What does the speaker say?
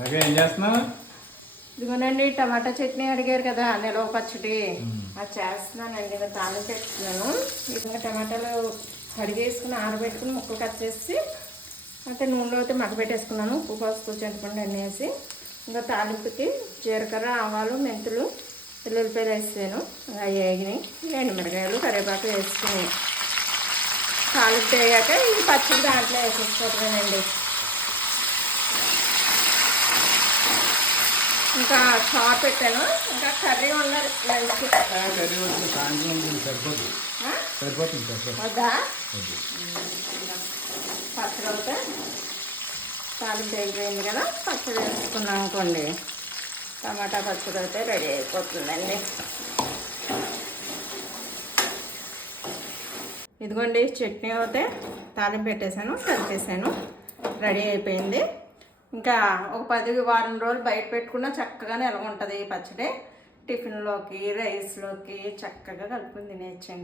ఏం చేస్తున్నావు? ఇదిగోనండి టమాటా చట్నీ అడిగారు కదా, నిలవ పచ్చడి అది చేస్తున్నానండి. ఇంకా తాలింపు పెట్టుకున్నాను. ఇంకా టమాటాలు కడిగేసుకుని ఆరబెట్టుకుని ముక్కలు కట్ చేసి అయితే నూనెలో అయితే మగ్గబెట్టేసుకున్నాను. ఉప్పు, పసుపు, చింతపండు అన్నీ వేసి ఇంకా తాలింపుకి జీలకర్ర, ఆవాలు, మెంతులు, వెల్లుల్లిపాయలు వేసాను. ఇంకా వేగినాయి. ఎండుమిరకాయలు, కరివేపాకు వేసుకుని తాలింపు వేయాక ఈ పచ్చడి దాంట్లో వేసేసుకోవటమేనండి. ఇంకా చారు పెట్టాను. ఇంకా కర్రీ ఉన్నారు వద్దా పచ్చడి అవుతే తాలింపు అయిపోయింది కదా, పచ్చడి వేసుకున్నాం అనుకోండి. టమాటా పచ్చడి అయితే రెడీ అయిపోతుందండి. ఇదిగోండి చట్నీ అయితే తాలింపు పెట్టేశాను, కలిపేసాను, రెడీ అయిపోయింది. ఇంకా ఒక 10 వారం రోజులు బయట పెట్టుకున్నా చక్కగానే ఎలా ఉంటుంది ఈ పచ్చడి. టిఫిన్లోకి, రైస్లోకి చక్కగా కలుపుకుని తినేయచ్చండి.